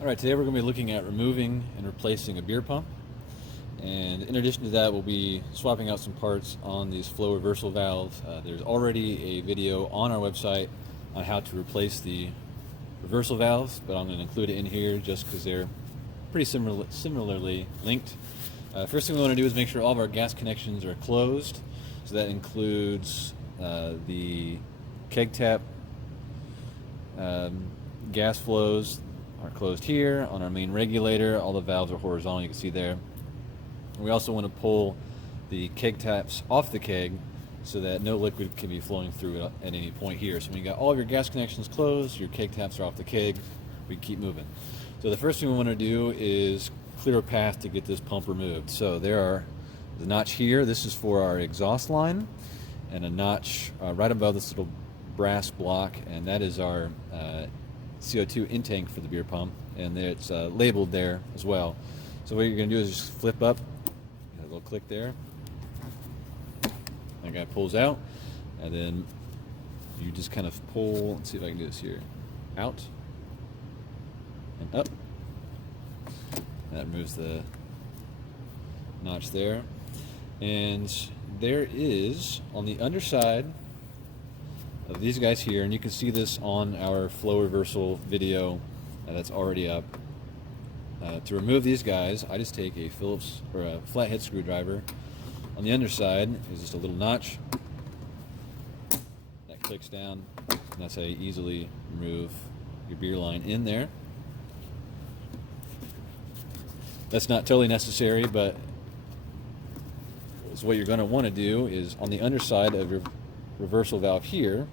Alright, today we're going to be looking at removing and replacing a beer pump. And in addition to that, we'll be swapping out some parts on these flow reversal valves. There's already a video on our website on how to replace the reversal valves, but I'm going to include it in here just because they're pretty similarly linked. First thing we want to do is make sure all of our gas connections are closed. So that includes the keg tap gas flows are closed here on our main regulator. All the valves are horizontal, you can see there. We also want to pull the keg taps off the keg so that no liquid can be flowing through it at any point here. So when you got all of your gas connections closed, your keg taps are off the keg, we keep moving. So the first thing we want to do is clear a path to get this pump removed. So there are the notch here. This is for our exhaust line, and a notch right above this little brass block, and that is our CO2 intake for the beer pump, and it's labeled there as well. So what you're going to do is just flip up, a little click there, that guy pulls out, and then you just kind of pull, let's see if I can do this here, out and up. That removes the notch there. And there is, on the underside of these guys here, and you can see this on our flow reversal video that's already up. To remove these guys, I just take a Phillips or a flathead screwdriver. On the underside is just a little notch that clicks down, and that's how you easily remove your beer line in there. That's not totally necessary, but what you're going to want to do is on the underside of your reversal valve here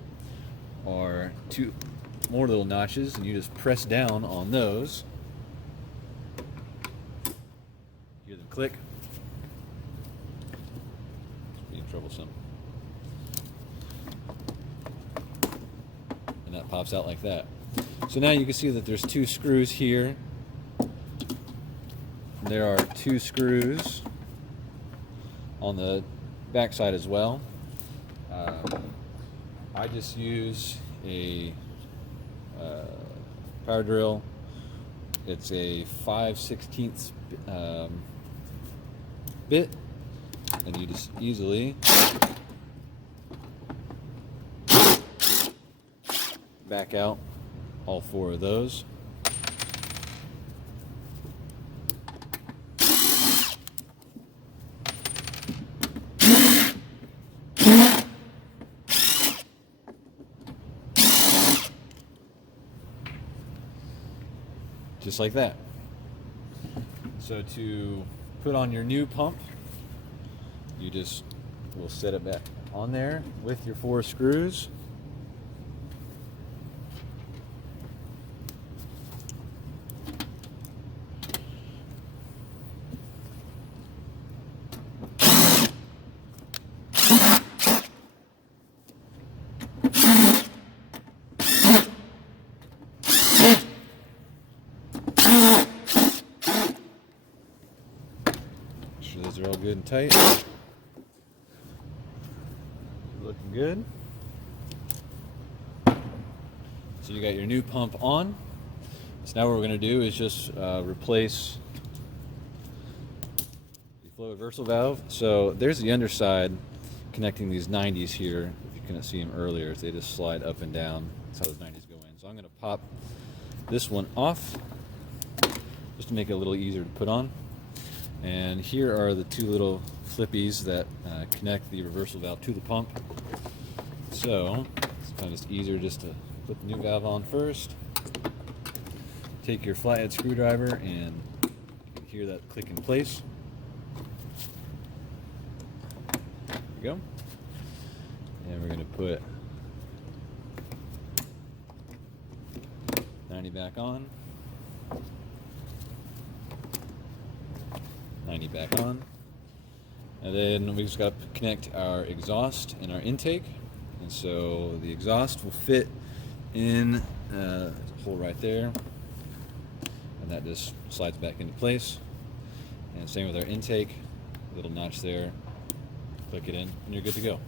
are two more little notches, and you just press down on those. Hear them click. It's being troublesome. And that pops out like that. So now you can see that there's two screws here. There are two screws on the back side as well. I just use a power drill. It's a 5/16 bit, and you just easily back out all four of those. Just like that. So to put on your new pump, you just will set it back on there with your four screws. Those are all good and tight. Looking good. So you got your new pump on. So now what we're going to do is just replace the flow reversal valve. So there's the underside connecting these 90s here. If you couldn't see them earlier, they just slide up and down. That's how those 90s go in. So I'm going to pop this one off just to make it a little easier to put on. And here are the two little flippies that connect the reversal valve to the pump. So it's kind of just easier just to put the new valve on first. Take your flathead screwdriver and you can hear that click in place. There we go. And we're going to put 90 back on. 90 back on, and then we just got to connect our exhaust and our intake, and so the exhaust will fit in a hole right there, and that just slides back into place. And same with our intake, little notch there, click it in, and you're good to go.